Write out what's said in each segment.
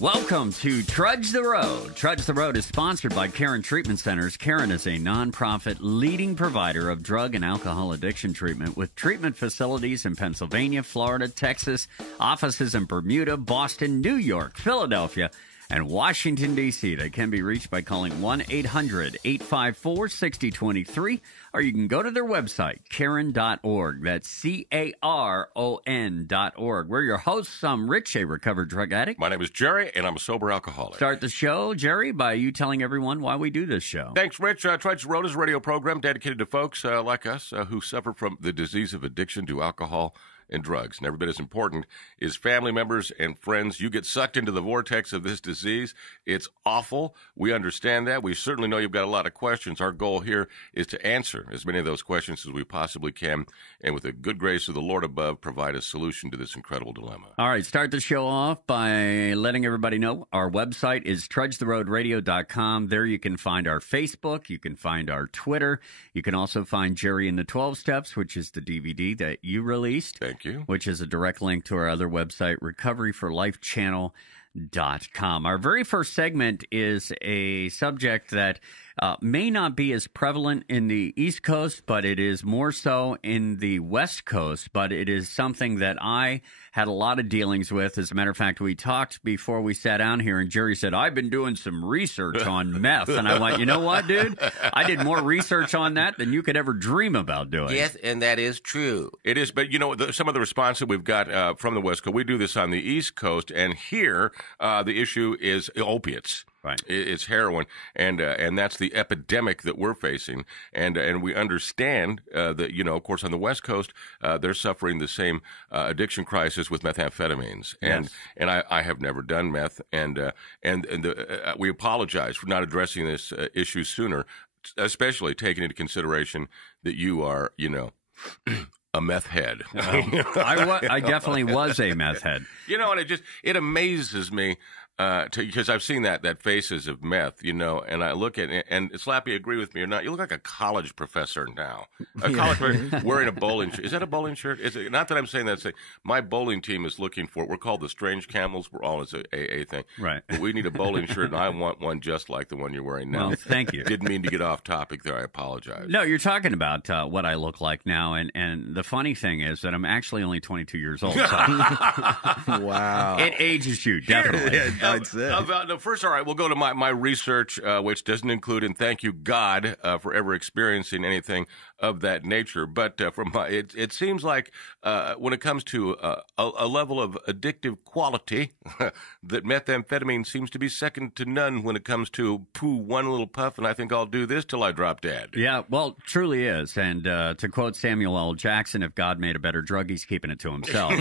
Welcome to Trudge the Road. Trudge the Road is sponsored by Caron Treatment Centers. Caron is a nonprofit leading provider of drug and alcohol addiction treatment with treatment facilities in Pennsylvania, Florida, Texas, offices in Bermuda, Boston, New York, Philadelphia, and Washington, D.C. They can be reached by calling 1-800-854-6023, or you can go to their website, caron.org. That's CARON.org. We're your hosts. I'm Rich, a recovered drug addict. My name is Jerry, and I'm a sober alcoholic. Start the show, Jerry, by you telling everyone why we do this show. Thanks, Rich. Trudge the Road is a radio program dedicated to folks like us who suffer from the disease of addiction to alcohol and drugs. And every bit as important is family members and friends. You get sucked into the vortex of this disease. It's awful. We understand that. We certainly know you've got a lot of questions. Our goal here is to answer as many of those questions as we possibly can, and with the good grace of the Lord above, provide a solution to this incredible dilemma. All right, start the show off by letting everybody know our website is trudgetheroadradio.com. There you can find our Facebook. You can find our Twitter. You can also find Jerry and the 12 Steps, which is the DVD that you released. Thank you. Which is a direct link to our other website, recoveryforlifechannel.com. Our very first segment is a subject that may not be as prevalent in the East Coast, but it is more so in the West Coast. But it is something that I had a lot of dealings with. As a matter of fact, we talked before we sat down here, and Jerry said, I've been doing some research on meth. And I went, you know what, dude? I did more research on that than you could ever dream about doing. Yes, and that is true. It is, but you know, some of the response that we've got from the West Coast, we do this on the East Coast, and here the issue is opiates. Right. It's heroin, and that's the epidemic that we're facing, and we understand that, you know, of course, on the West Coast, they're suffering the same addiction crisis with methamphetamines, and I have never done meth, and we apologize for not addressing this issue sooner, especially taking into consideration that you are, you know, a meth head. I definitely was a meth head. You know, and it amazes me. Because I've seen that Faces of Meth, you know, and I look at it, and Slappy, agree with me or not, you look like a college professor now. A college professor wearing a bowling shirt. Is that a bowling shirt? Is it? Not that I'm saying that. My bowling team is looking for it. We're called the Strange Camels. We're all, it's a AA thing. Right. But we need a bowling shirt, and I want one just like the one you're wearing now. Well, thank you. Didn't mean to get off topic there. I apologize. No, you're talking about what I look like now, and the funny thing is that I'm actually only 22 years old. So Wow. it ages you, definitely. That's it. First, all right, we'll go to my research, which doesn't include, and thank you, God, for ever experiencing anything of that nature. But it seems like when it comes to a level of addictive quality, that methamphetamine seems to be second to none when it comes to one little puff, and I think I'll do this till I drop dead. Yeah, well, truly is. And to quote Samuel L. Jackson, if God made a better drug, he's keeping it to himself.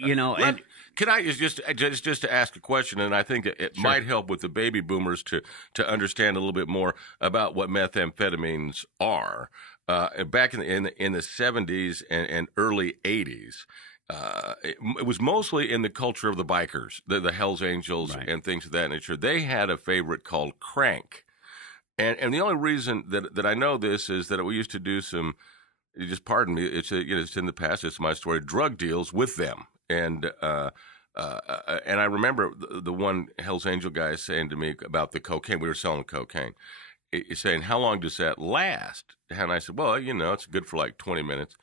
You know, can I just to ask a question, and I think it might help with the baby boomers to understand a little bit more about what methamphetamines are. Back in the 70s and early 80s, it was mostly in the culture of the bikers, the Hells Angels, right, and things of that nature. They had a favorite called crank, and the only reason that I know this is that we used to do some. Just pardon me. It's in the past. It's my story. Drug deals with them, and I remember the one Hell's Angel guy saying to me about the cocaine. We were selling cocaine. He's saying, "How long does that last?" And I said, "Well, you know, it's good for like 20 minutes."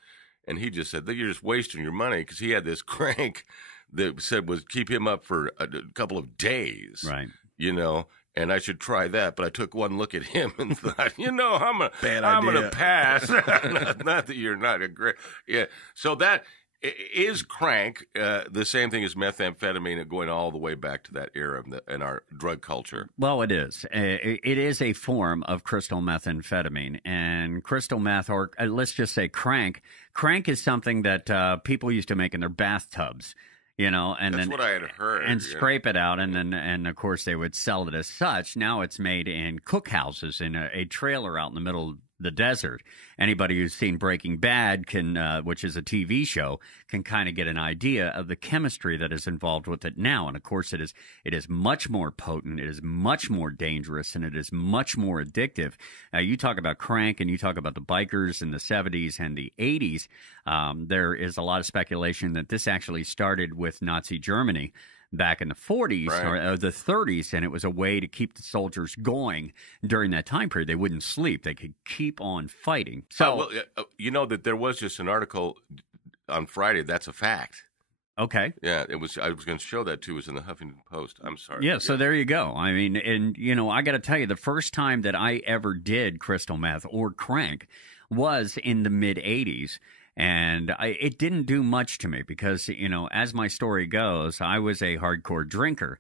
And he just said, "You're just wasting your money," because he had this crank that said would keep him up for a couple of days. Right. You know. And I should try that, but I took one look at him and thought, you know, I'm gonna pass. not that you're not a great, yeah. So that is crank, the same thing as methamphetamine, going all the way back to that era in our drug culture. Well, it is. It is a form of crystal methamphetamine, and crystal meth, or let's just say crank. Crank is something that people used to make in their bathtubs. You know, and that's then what I had heard, and scrape it out, and of course they would sell it as such. Now it's made in cookhouses in a trailer out in the middle of the desert. Anybody who's seen Breaking Bad can, which is a TV show, can kind of get an idea of the chemistry that is involved with it now. And of course, it is much more potent, it is much more dangerous, and it is much more addictive. You talk about crank, and you talk about the bikers in the 70s and the 80s. There is a lot of speculation that this actually started with Nazi Germany. back in the 40s Right. or the 30s, and it was a way to keep the soldiers going during that time period. They wouldn't sleep. They could keep on fighting. So, you know that there was just an article on Friday. That's a fact. okay. Yeah, it was. I was going to show that too. It was in the Huffington Post. I'm sorry. Yeah, so there you go. I mean, and, you know, I got to tell you, the first time that I ever did crystal meth or crank was in the mid-'80s. And it didn't do much to me because, you know, as my story goes, I was a hardcore drinker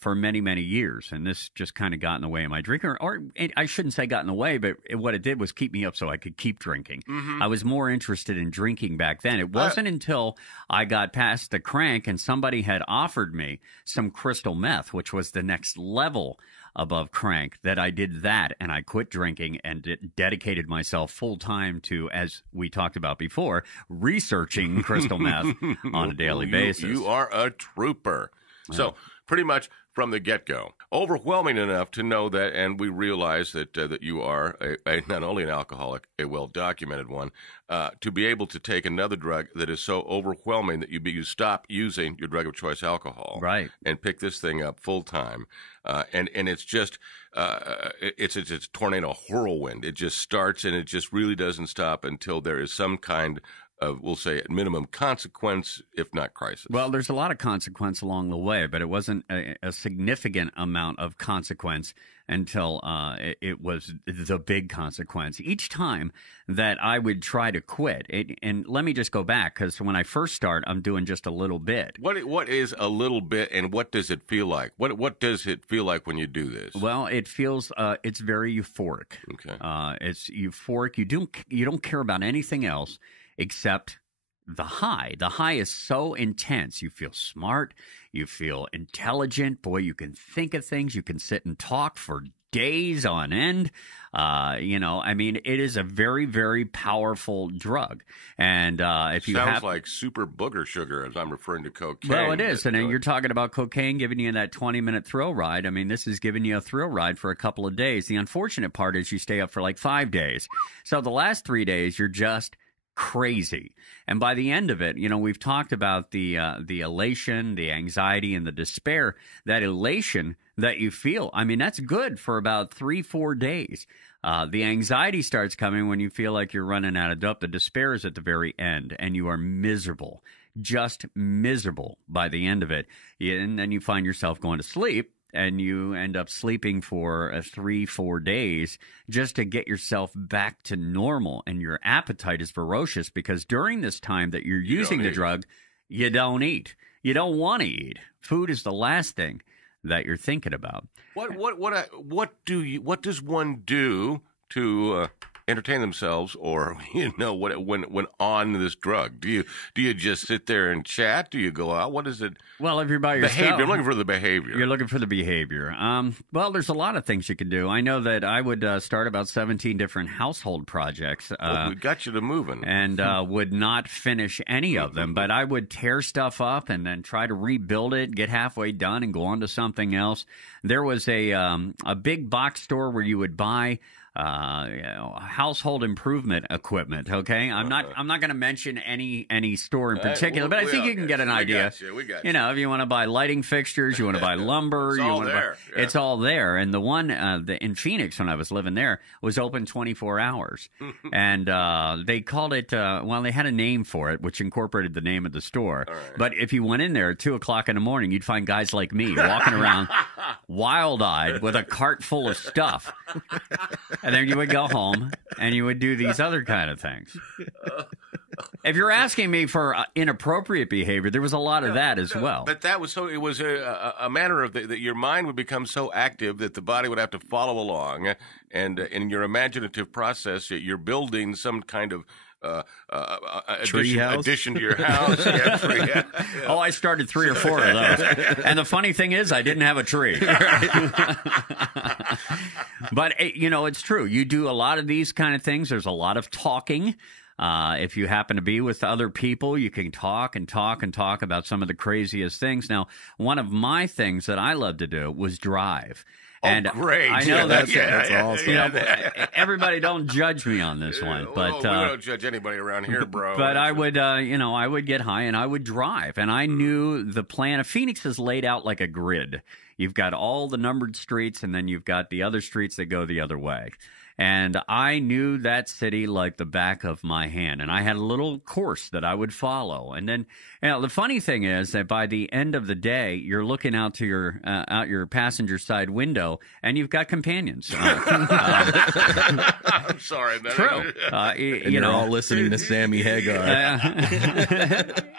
for many, many years. And this just kind of got in the way of my drinking. Or I shouldn't say got in the way, but what it did was keep me up so I could keep drinking. Mm-hmm. I was more interested in drinking back then. It wasn't until I got past the crank and somebody had offered me some crystal meth, which was the next level above crank, that I did that, and I quit drinking and dedicated myself full time to, as we talked about before, researching crystal meth on a daily basis. You are a trooper. So pretty much from the get-go, overwhelming enough to know that, and we realize that that you are not only an alcoholic, a well-documented one, to be able to take another drug that is so overwhelming that you stop using your drug of choice, alcohol, right, and pick this thing up full-time. And it's just it's a tornado whirlwind. It just starts and it just really doesn't stop until there is some kind of, we'll say, at minimum consequence, if not crisis. Well, there's a lot of consequence along the way, but it wasn't a significant amount of consequence until it was the big consequence. Each time that I would try to quit, and let me just go back, because when I first start, I'm doing just a little bit. What is a little bit, and what does it feel like? What does it feel like when you do this? Well, it feels it's very euphoric. Okay. It's euphoric. You don't care about anything else except the high. The high is so intense. You feel smart. You feel intelligent. Boy, you can think of things. You can sit and talk for days on end. You know, I mean, it is a very, very powerful drug. And if you sounds like super booger sugar, as I'm referring to cocaine. Well, it is. And then you're talking about cocaine giving you that 20-minute thrill ride. I mean, this is giving you a thrill ride for a couple of days. The unfortunate part is you stay up for like 5 days. So the last 3 days, you're just crazy. And by the end of it, you know, we've talked about the elation, the anxiety, and the despair. That elation that you feel, I mean, that's good for about 3-4 days. The anxiety starts coming when you feel like you're running out of dope. The despair is at the very end, and you are miserable, just miserable by the end of it. And then you find yourself going to sleep, and you end up sleeping for 3-4 days just to get yourself back to normal. And your appetite is ferocious because during this time that you're using the drug, you don't eat. You don't want to eat. Food is the last thing that you're thinking about. What does one do to entertain themselves, or you know, when on this drug? Do you just sit there and chat? Do you go out? What is it? Well, if you're by yourself, behavior. I'm looking for the behavior. You're looking for the behavior. Well, there's a lot of things you can do. I know that I would start about 17 different household projects. We got you to moving, and would not finish any of them. But I would tear stuff up and then try to rebuild it, get halfway done, and go on to something else. There was a big box store where you would buy household improvement equipment. Okay, I'm not going to mention any store in particular, but I think you can get an idea. We got you. You know, if you want to buy lighting fixtures, you want to buy lumber, it's all there. And the one in Phoenix when I was living there was open 24 hours, and they called it. Well, they had a name for it, which incorporated the name of the store. Right. But if you went in there at 2:00 in the morning, you'd find guys like me walking around wild-eyed with a cart full of stuff. And then you would go home and you would do these other kind of things. If you're asking me for inappropriate behavior, there was a lot of that as well. But that was so. It was a manner of that your mind would become so active that the body would have to follow along, and in your imaginative process, you're building some kind of addition to your house. Yeah. Oh, I started 3 or 4 of those. And the funny thing is, I didn't have a tree. But, you know, it's true. You do a lot of these kind of things. There's a lot of talking. If you happen to be with other people, you can talk and talk and talk about some of the craziest things. Now, one of my things that I love to do was drive. And great! I know that's awesome. You know, everybody don't judge me on this one, but we don't judge anybody around here, bro. But I would, I would get high and I would drive, and I knew the plan. Phoenix is laid out like a grid. You've got all the numbered streets, and then you've got the other streets that go the other way. And I knew that city like the back of my hand. And I had a little course that I would follow. And then, the funny thing is that by the end of the day, you're looking out to your passenger side window, and you've got companions. I'm sorry. True. You're all listening to Sammy Hagar.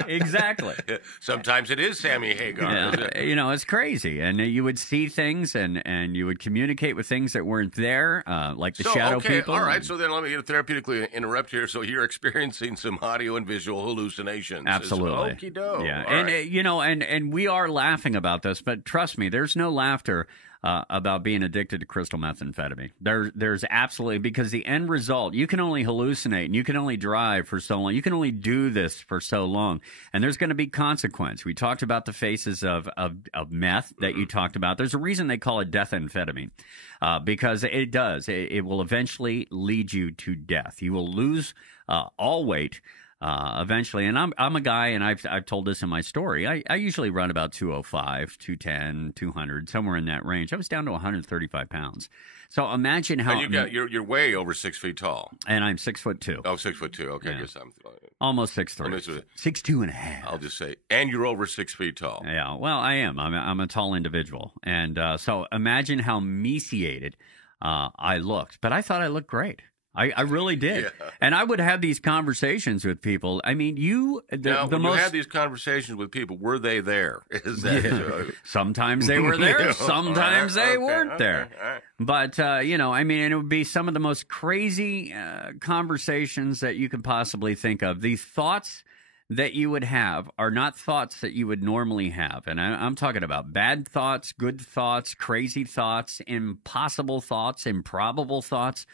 Exactly. Sometimes it is Sammy Hagar. It's crazy. And you would see things, and you would communicate with things that weren't there, like the shadow people. All right, so then let me therapeutically interrupt here. So you're experiencing some audio and visual hallucinations. Absolutely. Okie doke. Yeah, all and right. and we are laughing about this, but trust me, there's no laughter about being addicted to crystal methamphetamine. There's absolutely, because the end result, you can only hallucinate and you can only drive for so long. You can only do this for so long, and there's going to be consequence. We talked about the faces of meth that you talked about. There's a reason they call it death amphetamine, because it does. It will eventually lead you to death. You will lose all weight. Eventually, and I'm a guy, and I've told this in my story. I usually run about 205, 210, 200, somewhere in that range. I was down to 135 pounds. So imagine how you're way over 6 feet tall, and I'm 6'2". Oh, 6'2". Okay, Yeah. I guess I'm almost 6'3". 6'2 and a half. I'll just say, and you're over 6 feet tall. Yeah, well, I am. I'm a tall individual, and so imagine how emaciated I looked. But I thought I looked great. I really did. Yeah. And I would have these conversations with people. I mean, you had these conversations with people, were they there? Is that Sometimes they were there, sometimes they weren't there. All right. But, and it would be some of the most crazy conversations that you could possibly think of. The thoughts that you would have are not thoughts that you would normally have. And I'm talking about bad thoughts, good thoughts, crazy thoughts, impossible thoughts, improbable thoughts.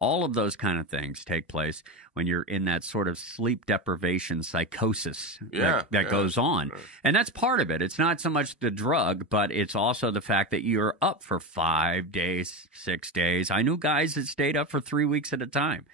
All of those kind of things take place when you're in that sort of sleep deprivation psychosis that goes on. Right. And that's part of it. It's not so much the drug, but it's also the fact that you're up for 5 days, 6 days. I knew guys that stayed up for 3 weeks at a time.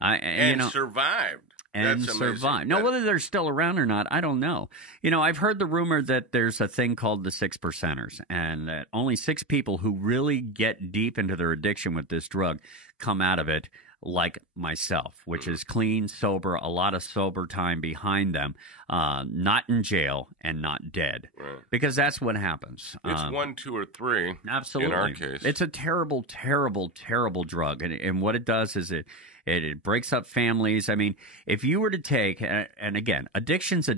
Survived. And That's survive. amazing. Now, whether they're still around or not, I don't know. I've heard the rumor that there's a thing called the 6 percenters, and that only 6 people who really get deep into their addiction with this drug come out of it like myself, which is clean, sober, a lot of sober time behind them, not in jail and not dead. Right. Because that's what happens. It's 1, 2, or 3. Absolutely. In our case. It's a terrible, terrible, terrible drug. And what it does is it breaks up families. I mean, if you were to take, and again, addiction is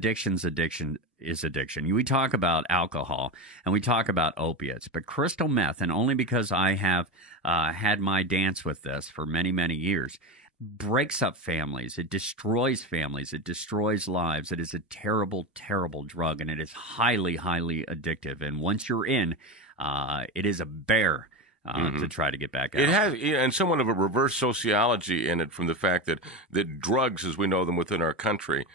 addiction. We talk about alcohol and we talk about opiates, but crystal meth, and only because I have had my dance with this for many, many years, breaks up families. It destroys families. It destroys lives. It is a terrible, terrible drug, and it is highly, highly addictive. And once you're in, it is a bear to try to get back out. It has, and somewhat of a reverse sociology in it, from the fact that drugs, as we know them within our country,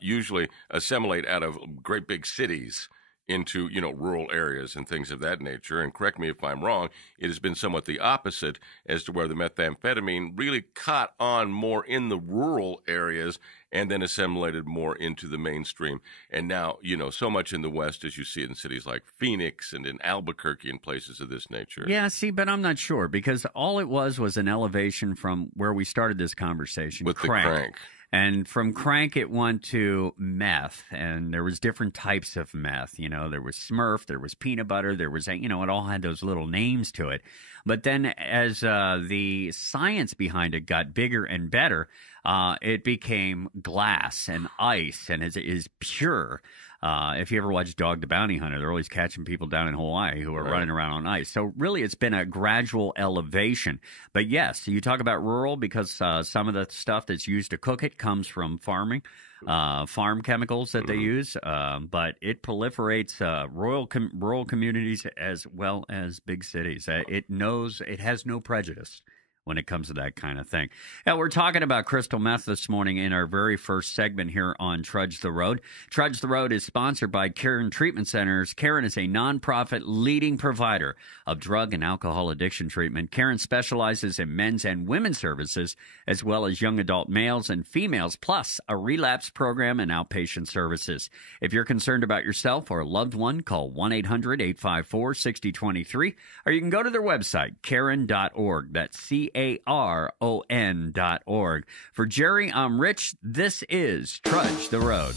usually assimilate out of great big cities into, rural areas and things of that nature. And correct me if I'm wrong, it has been somewhat the opposite as to where the methamphetamine really caught on more in the rural areas and then assimilated more into the mainstream. And now, so much in the West, as you see it in cities like Phoenix and in Albuquerque and places of this nature. Yeah, see, but I'm not sure, because all it was an elevation from where we started this conversation. With the crank. And from crank, it went to meth, and there was different types of meth. There was Smurf, there was peanut butter, there was, it all had those little names to it. But then as the science behind it got bigger and better, it became glass and ice, and is pure. If you ever watch Dog the Bounty Hunter, they're always catching people down in Hawaii who are running around on ice. So really, it's been a gradual elevation. But yes, you talk about rural, because some of the stuff that's used to cook it comes from farming, farm chemicals that they use. But it proliferates rural communities as well as big cities. It has no prejudice when it comes to that kind of thing. Now, we're talking about crystal meth this morning in our very first segment here on Trudge the Road. Trudge the Road is sponsored by Caron Treatment Centers. Caron is a nonprofit leading provider of drug and alcohol addiction treatment. Caron specializes in men's and women's services, as well as young adult males and females, plus a relapse program and outpatient services. If you're concerned about yourself or a loved one, call 1-800-854-6023, or you can go to their website, caron.org. That's CARON.org. For Jerry, I'm Rich. This is Trudge the Road.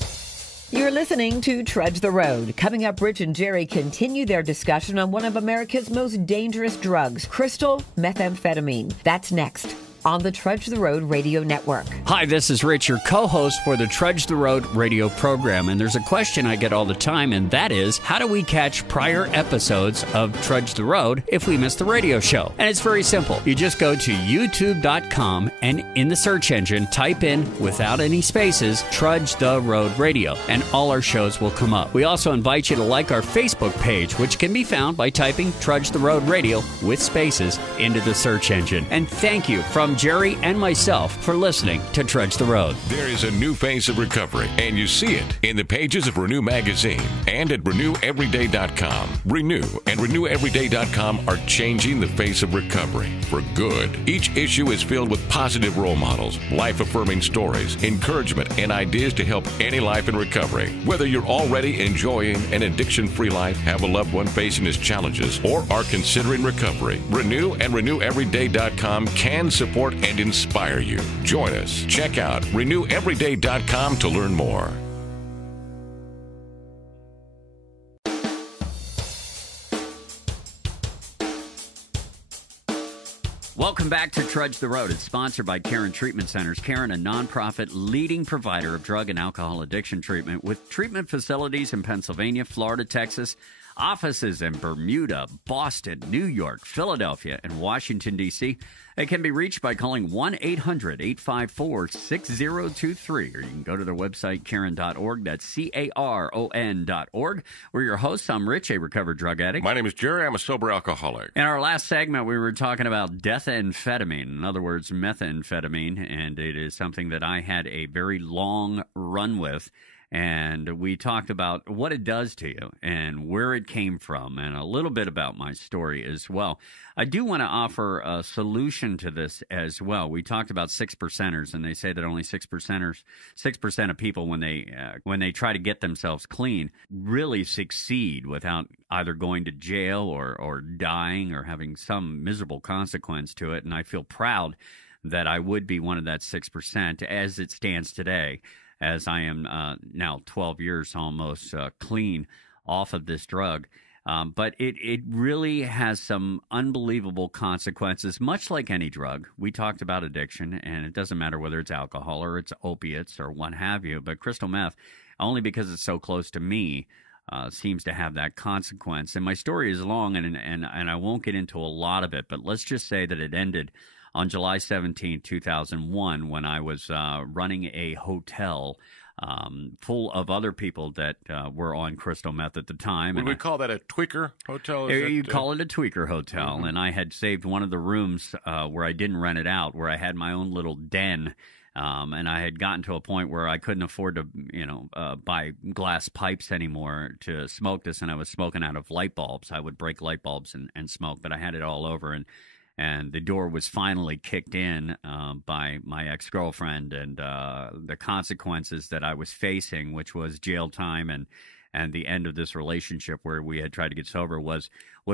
You're listening to Trudge the Road. Coming up, Rich and Jerry continue their discussion on one of America's most dangerous drugs, crystal methamphetamine. That's next on the Trudge the Road Radio Network. Hi, this is Rich, your co-host for the Trudge the Road radio program. And there's a question I get all the time, and that is, how do we catch prior episodes of Trudge the Road if we miss the radio show? And it's very simple. You just go to youtube.com and in the search engine, type in, without any spaces, Trudge the Road Radio, and all our shows will come up. We also invite you to like our Facebook page, which can be found by typing Trudge the Road Radio with spaces into the search engine. And thank you from Jerry and myself for listening to Trudge the Road. There is a new face of recovery, and you see it in the pages of Renew Magazine and at RenewEveryday.com. Renew and RenewEveryday.com are changing the face of recovery for good. Each issue is filled with positive role models, life-affirming stories, encouragement, and ideas to help any life in recovery. Whether you're already enjoying an addiction-free life, have a loved one facing his challenges, or are considering recovery, Renew and RenewEveryday.com can support and inspire you. Join us. Check out RenewEveryday.com to learn more. Welcome back to Trudge the Road. It's sponsored by Caron Treatment Centers. Caron, a nonprofit leading provider of drug and alcohol addiction treatment with treatment facilities in Pennsylvania, Florida, Texas, offices in Bermuda, Boston, New York, Philadelphia, and Washington, D.C. It can be reached by calling 1-800-854-6023, or you can go to their website, caron.org. That's CARON.org. We're your hosts. I'm Rich, a recovered drug addict. My name is Jerry. I'm a sober alcoholic. In our last segment, we were talking about death-amphetamine, in other words, methamphetamine, and it is something that I had a very long run with. And we talked about what it does to you and where it came from and a little bit about my story as well. I do want to offer a solution to this as well. We talked about 6%ers, and they say that only 6% of people, when they try to get themselves clean, really succeed without either going to jail or dying or having some miserable consequence to it. And I feel proud that I would be one of that 6% as it stands today, as I am now 12 years almost clean off of this drug. But it really has some unbelievable consequences, much like any drug. We talked about addiction, and it doesn't matter whether it's alcohol or it's opiates or what have you, but crystal meth, only because it's so close to me, seems to have that consequence. And my story is long, and I won't get into a lot of it, but let's just say that it ended on July 17, 2001, when I was running a hotel full of other people that were on crystal meth at the time. Would we call that a tweaker hotel? You call it a tweaker hotel. Mm-hmm. And I had saved one of the rooms where I didn't rent it out, where I had my own little den. And I had gotten to a point where I couldn't afford to, buy glass pipes anymore to smoke this, and I was smoking out of light bulbs. I would break light bulbs and smoke, but I had it all over, and the door was finally kicked in by my ex-girlfriend, and the consequences that I was facing, which was jail time and the end of this relationship where we had tried to get sober, was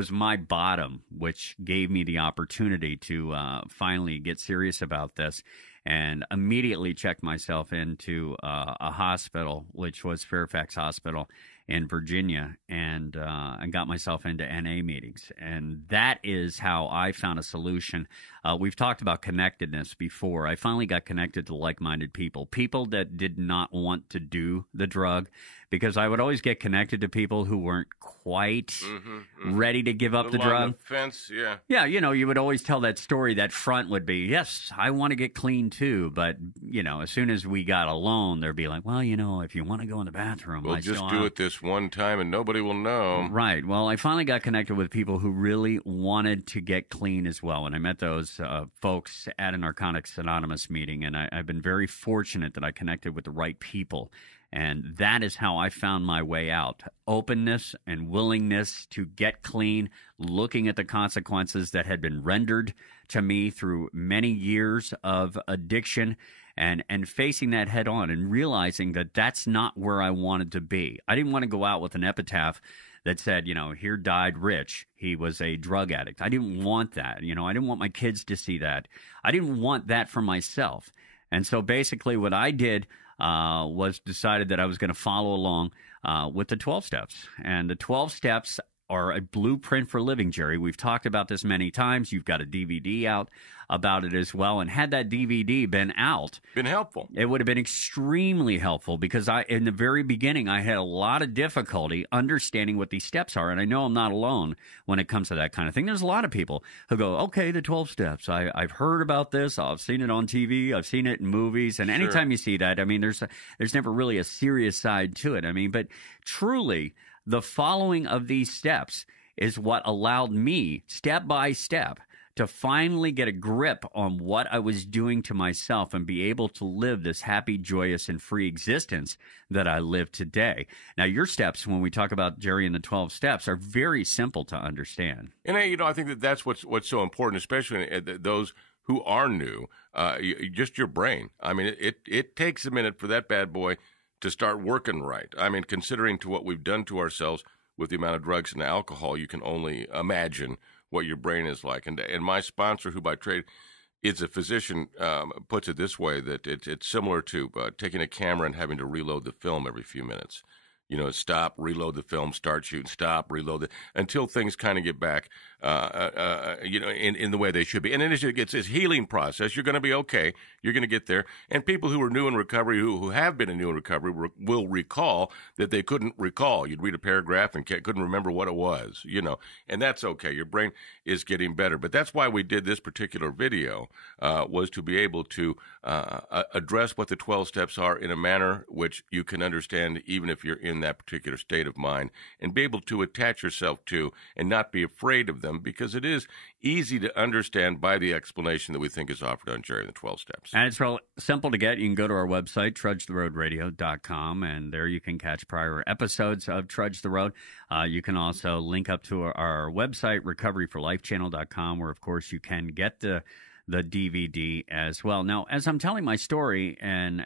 my bottom, which gave me the opportunity to finally get serious about this and immediately check myself into a hospital, which was Fairfax Hospital in Virginia, and got myself into NA meetings. And that is how I found a solution. We've talked about connectedness before. I finally got connected to like-minded people that did not want to do the drug, because I would always get connected to people who weren't quite ready to give up the drug. On the fence, yeah. Yeah, you would always tell that story. That front would be, yes, I want to get clean too. But, as soon as we got alone, they'd be like, well, if you want to go in the bathroom, we'll just do it this this one time and nobody will know. Right. Well, I finally got connected with people who really wanted to get clean as well. And I met those folks at a Narcotics Anonymous meeting. And I've been very fortunate that I connected with the right people. And that is how I found my way out. Openness and willingness to get clean, looking at the consequences that had been rendered to me through many years of addiction, and facing that head on and realizing that that's not where I wanted to be. I didn't want to go out with an epitaph that said, here died Rich. He was a drug addict. I didn't want that. I didn't want my kids to see that. I didn't want that for myself. And so basically what I did was decided that I was going to follow along with the 12 steps. And the 12 steps are a blueprint for living, Jerry. We've talked about this many times. You've got a DVD out about it as well. And had that DVD been out, been helpful, it would have been extremely helpful, because in the very beginning, I had a lot of difficulty understanding what these steps are. And I know I'm not alone when it comes to that kind of thing. There's a lot of people who go, okay, the 12 steps. I've heard about this. I've seen it on TV. I've seen it in movies. And anytime you see that, there's never really a serious side to it. But truly, the following of these steps is what allowed me, step by step, to finally get a grip on what I was doing to myself and be able to live this happy, joyous, and free existence that I live today. Now, your steps, when we talk about Jerry and the 12 steps, are very simple to understand. And I think that's what's so important, especially those who are new, just your brain. It takes a minute for that bad boy to start working right. Considering to what we've done to ourselves with the amount of drugs and alcohol, you can only imagine what your brain is like. And my sponsor, who by trade is a physician, puts it this way, that it's similar to taking a camera and having to reload the film every few minutes. Stop, reload the film, start shooting, stop, reload it, until things kind of get back, in the way they should be. And then it's a healing process. You're going to be okay. You're going to get there. And people who are new in recovery, who have been new in recovery, will recall that they couldn't recall. You'd read a paragraph and couldn't remember what it was, and that's okay. Your brain is getting better. But that's why we did this particular video, was to be able to address what the 12 steps are in a manner which you can understand, even if you're in that particular state of mind, and be able to attach yourself to and not be afraid of them, because it is easy to understand by the explanation that we think is offered on Jerry and the 12 Steps. And it's real simple to get. You can go to our website, trudgetheroadradio.com, and there you can catch prior episodes of Trudge the Road. You can also link up to our website, recoveryforlifechannel.com, where, of course, you can get the DVD as well. Now, as I'm telling my story, and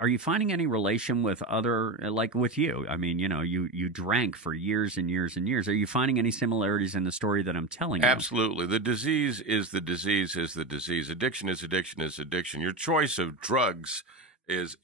are you finding any relation with other, like with you? You drank for years and years and years. Are you finding any similarities in the story that I'm telling you? Absolutely. The disease is the disease is the disease. Addiction is addiction is addiction. Your choice of drugs is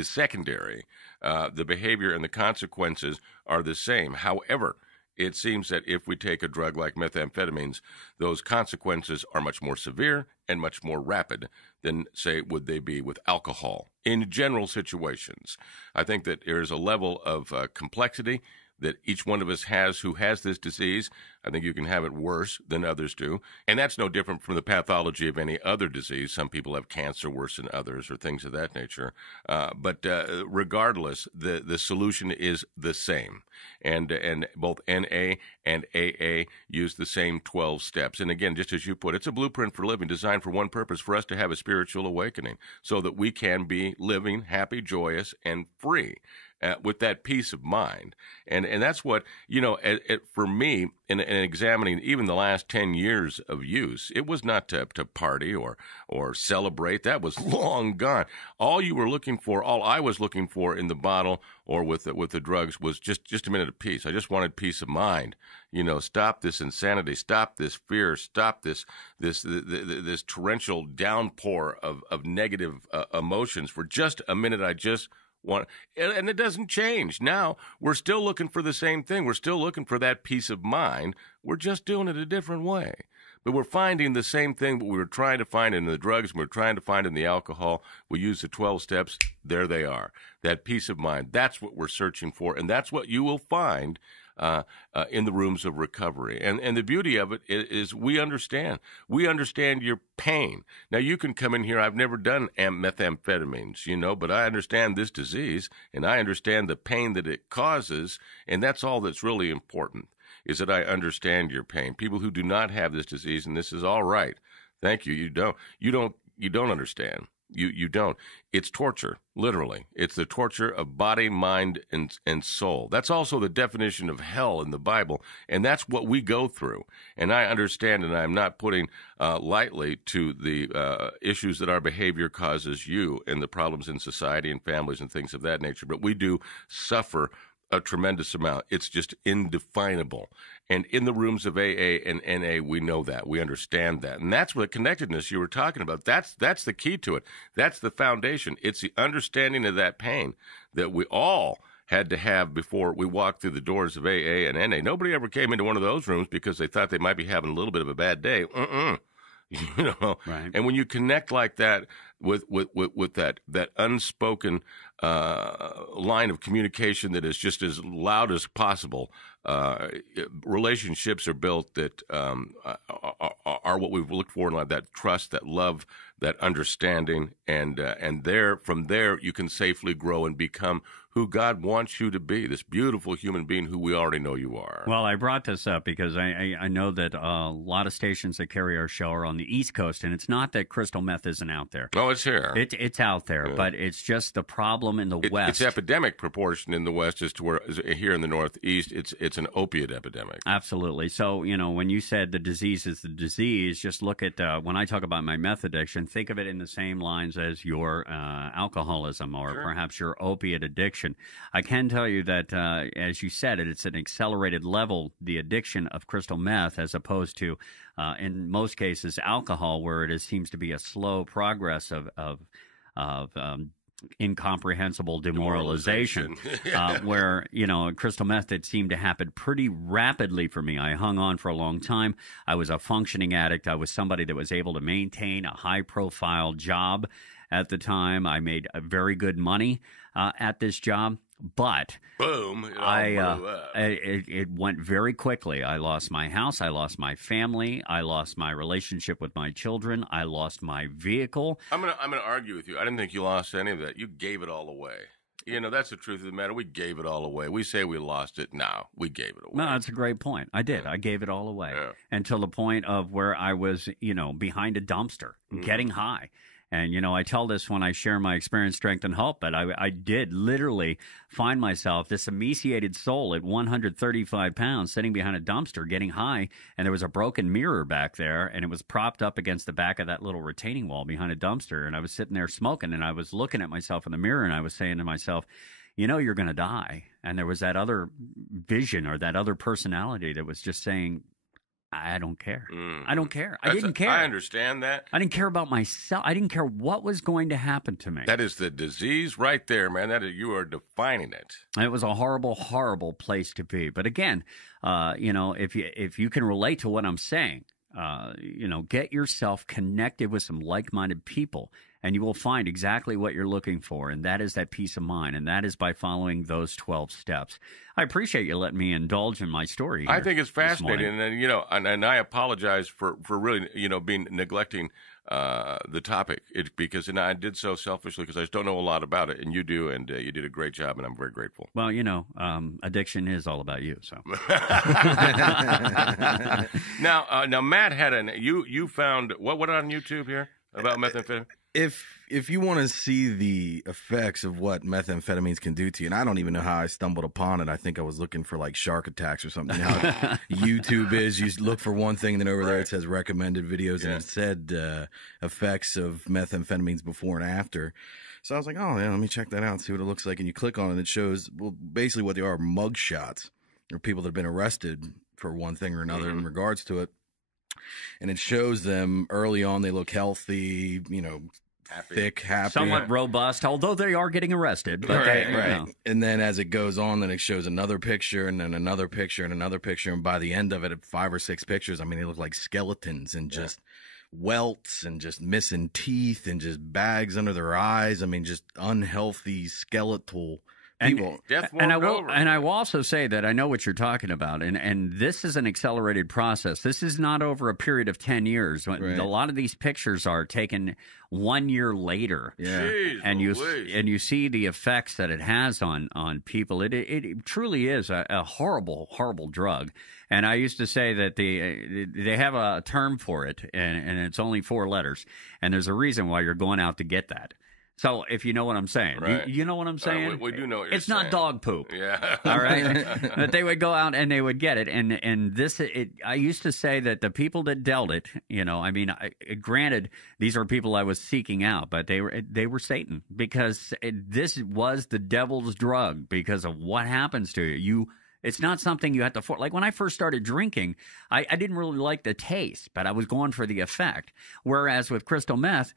secondary. The behavior and the consequences are the same. However, it seems that if we take a drug like methamphetamines, those consequences are much more severe and much more rapid than, say, would they be with alcohol in general situations. I think that there is a level of complexity that each one of us has who has this disease. I think you can have it worse than others do. And that's no different from the pathology of any other disease. Some people have cancer worse than others or things of that nature. But regardless, the solution is the same. And both NA and AA use the same 12 steps. And again, just as you put, it's a blueprint for living, designed for one purpose, for us to have a spiritual awakening so that we can be living happy, joyous, and free. With that peace of mind. And that's what, for me, in examining even the last 10 years of use, it was not to party or celebrate. That was long gone. All I was looking for in the bottle or with the drugs was just a minute of peace. I just wanted peace of mind. Stop this insanity, stop this fear, stop this torrential downpour of negative emotions for just a minute. I just and it doesn't change. Now, we're still looking for the same thing. We're still looking for that peace of mind. We're just doing it a different way. But we're finding the same thing that we were trying to find in the drugs and we're trying to find in the alcohol. We use the 12 steps. There they are. That peace of mind. That's what we're searching for, and that's what you will find in the rooms of recovery. And the beauty of it is we understand. We understand your pain. Now, you can come in here. I've never done methamphetamines, but I understand this disease, and I understand the pain that it causes, and that's all that's really important, is that I understand your pain. People who do not have this disease, and this is all right. Thank you. You don't understand. You don't. It's torture, literally. It's the torture of body, mind, and soul. That's also the definition of hell in the Bible, and that's what we go through. And I understand, and I'm not putting lightly to the issues that our behavior causes you and the problems in society and families and things of that nature, but we do suffer a tremendous amount. It's just indefinable. And in the rooms of AA and NA, we know that. We understand that. And that's what connectedness you were talking about. That's the key to it. That's the foundation. It's the understanding of that pain that we all had to have before we walked through the doors of AA and NA. Nobody ever came into one of those rooms because they thought they might be having a little bit of a bad day. Right. And when you connect like that with that unspoken line of communication that is just as loud as possible, relationships are built that are what we've looked for, like that trust, that love, that understanding, and from there you can safely grow and become who God wants you to be, this beautiful human being who we already know you are. Well, I brought this up because I know that a lot of stations that carry our show are on the East Coast, and it's not that crystal meth isn't out there. Oh, it's here. It's out there, yeah. But it's just the problem in the West. It's epidemic proportion in the West as to where here in the Northeast, it's an opiate epidemic. Absolutely. So, when you said the disease is the disease, just look at when I talk about my meth addiction, think of it in the same lines as your alcoholism or perhaps your opiate addiction. I can tell you that, as you said, it's an accelerated level, the addiction of crystal meth, as opposed to, in most cases, alcohol, where it seems to be a slow progress of incomprehensible demoralization. Where, crystal meth, it seemed to happen pretty rapidly for me. I hung on for a long time. I was a functioning addict. I was somebody that was able to maintain a high-profile job at the time. I made very good money at this job, but boom, it went very quickly. I lost my house. I lost my family. I lost my relationship with my children. I lost my vehicle. I'm gonna argue with you. I didn't think you lost any of that. You gave it all away. That's the truth of the matter. We gave it all away. We say we lost it. No, we gave it away. No, that's a great point. I did. I gave it all away until the point of where I was, behind a dumpster, getting high. And, I tell this when I share my experience, strength, and hope, but I did literally find myself, this emaciated soul at 135 pounds, sitting behind a dumpster, getting high, and there was a broken mirror back there, and it was propped up against the back of that little retaining wall behind a dumpster, and I was sitting there smoking, and I was looking at myself in the mirror, and I was saying to myself, you're going to die. And there was that other vision or that other personality that was just saying, I don't care. I don't care. I didn't care. I understand that. I didn't care about myself. I didn't care what was going to happen to me. That is the disease right there, man. You are defining it. It was a horrible, horrible place to be. But again, if you can relate to what I'm saying, get yourself connected with some like-minded people, and you will find exactly what you're looking for, and that is that peace of mind, and that is by following those 12 steps. I appreciate you letting me indulge in my story here. I think it's fascinating, and I apologize for really, being neglecting the topic, because I did so selfishly because I just don't know a lot about it, and you do, and you did a great job, and I'm very grateful. Well, addiction is all about you, so. Now, Matt had you found what on YouTube here about methamphetamine? If you want to see the effects of what methamphetamines can do to you, and I don't even know how I stumbled upon it. I think I was looking for like shark attacks or something. How YouTube is, you look for one thing, then over there it says recommended videos, and it said effects of methamphetamines before and after. So I was like, oh yeah, let me check that out and see what it looks like. And you click on it, and it shows basically what they are: mug shots, or people that have been arrested for one thing or another in regards to it. And it shows them early on, they look healthy, happy. Thick, happy. Somewhat robust, although they are getting arrested. But right. And then as it goes on, then it shows another picture and then another picture and another picture. And by the end of it, 5 or 6 pictures, I mean, they look like skeletons and just welts and just missing teeth and just bags under their eyes. I mean, just unhealthy skeletal people. Death and over. I will also say that I know what you're talking about, and this is an accelerated process. This is not over a period of 10 years. Right. A lot of these pictures are taken 1 year later. Yeah. Jeez And Louise. you see the effects that it has on people. It truly is a horrible, horrible drug. And I used to say that they have a term for it, and it's only 4 letters. And there's a reason why you're going out to get that. So if you know what I'm saying, Right. you know what I'm saying. We do know what you're it's saying. not dog poop. Yeah. All right, but they would go out and they would get it, and this. I used to say that the people that dealt it, granted, these are people I was seeking out, but they were Satan, because this was the devil's drug because of what happens to you. It's not something you have to like when I first started drinking, I didn't really like the taste, but I was going for the effect. Whereas with crystal meth,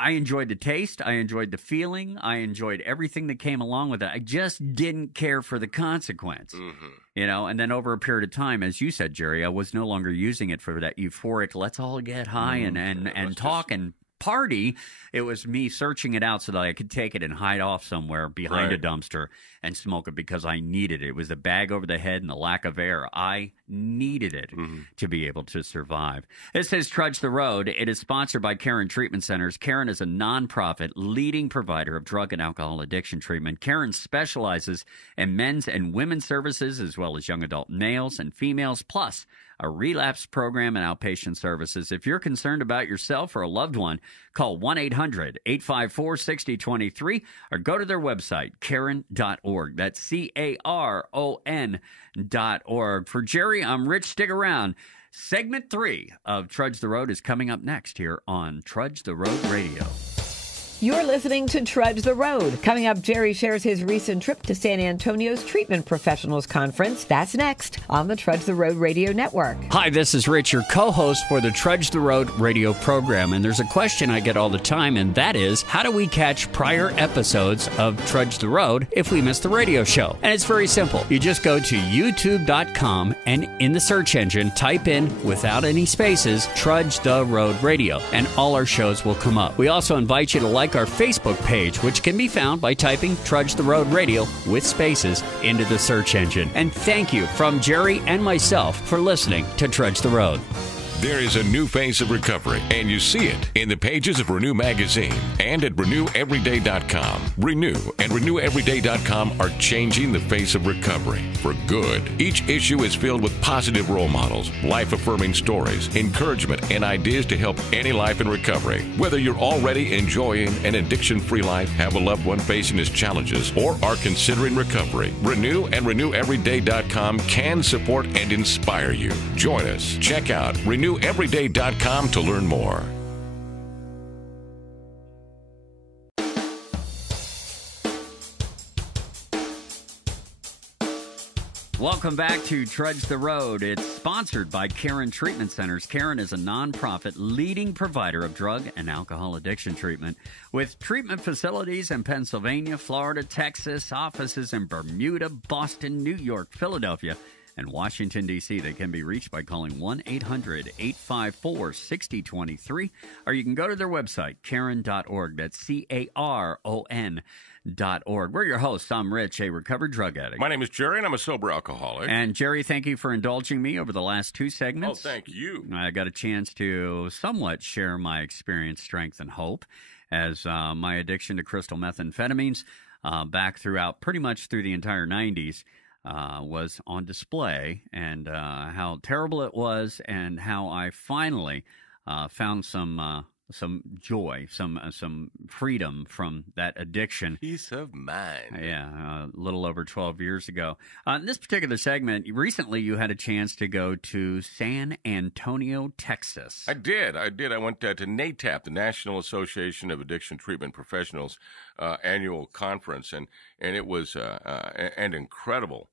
I enjoyed the taste, I enjoyed the feeling, I enjoyed everything that came along with it. I just didn't care for the consequence. Mm-hmm. And then over a period of time, as you said, Jerry, I was no longer using it for that euphoric, let's all get high and talk and party. It was me searching it out so that I could take it and hide off somewhere behind a dumpster and smoke it because I needed it. It was the bag over the head and the lack of air. I needed it to be able to survive. This is Trudge the Road. It is sponsored by Caron Treatment Centers. Caron is a nonprofit leading provider of drug and alcohol addiction treatment. Caron specializes in men's and women's services as well as young adult males and females, plus a relapse program and outpatient services. If you're concerned about yourself or a loved one, call 1-800-854-6023 or go to their website, Caron.org. That's CARON.org. For Jerry, I'm Rich. Stick around. Segment 3 of Trudge the Road is coming up next here on Trudge the Road Radio. You're listening to Trudge the Road. Coming up, Jerry shares his recent trip to San Antonio's Treatment Professionals Conference. That's next on the Trudge the Road Radio Network. Hi, this is Rich, your co-host for the Trudge the Road radio program. And there's a question I get all the time, and that is, how do we catch prior episodes of Trudge the Road if we miss the radio show? And it's very simple. You just go to youtube.com and in the search engine, type in, without any spaces, Trudge the Road Radio, and all our shows will come up. We also invite you to like our Facebook page, which can be found by typing Trudge the Road Radio with spaces into the search engine. And thank you from Jerry and myself for listening to Trudge the Road. There is a new phase of recovery, and you see it in the pages of Renew Magazine and at RenewEveryday.com. Renew and RenewEveryday.com are changing the face of recovery for good. Each issue is filled with positive role models, life-affirming stories, encouragement, and ideas to help any life in recovery. Whether you're already enjoying an addiction-free life, have a loved one facing his challenges, or are considering recovery, Renew and RenewEveryday.com can support and inspire you. Join us. Check out RenewEveryday.com to learn more. Welcome back to Trudge the Road. It's sponsored by Caron Treatment Centers. Caron is a nonprofit leading provider of drug and alcohol addiction treatment with treatment facilities in Pennsylvania, Florida, Texas, offices in Bermuda, Boston, New York, Philadelphia, and Washington, D.C. They can be reached by calling 1-800-854-6023, or you can go to their website, Caron.org. That's CARON.org. We're your hosts. I'm Rich, a recovered drug addict. My name is Jerry, and I'm a sober alcoholic. And Jerry, thank you for indulging me over the last 2 segments. Oh, thank you. I got a chance to somewhat share my experience, strength, and hope as my addiction to crystal methamphetamines back throughout pretty much through the entire 90s. Was on display, and how terrible it was, and how I finally found some joy, some freedom from that addiction. Peace of mind. Yeah, a little over 12 years ago. In this particular segment, recently you had a chance to go to San Antonio, Texas. I did. I went to NAATP, the National Association of Addiction Treatment Professionals, annual conference, and it was an incredible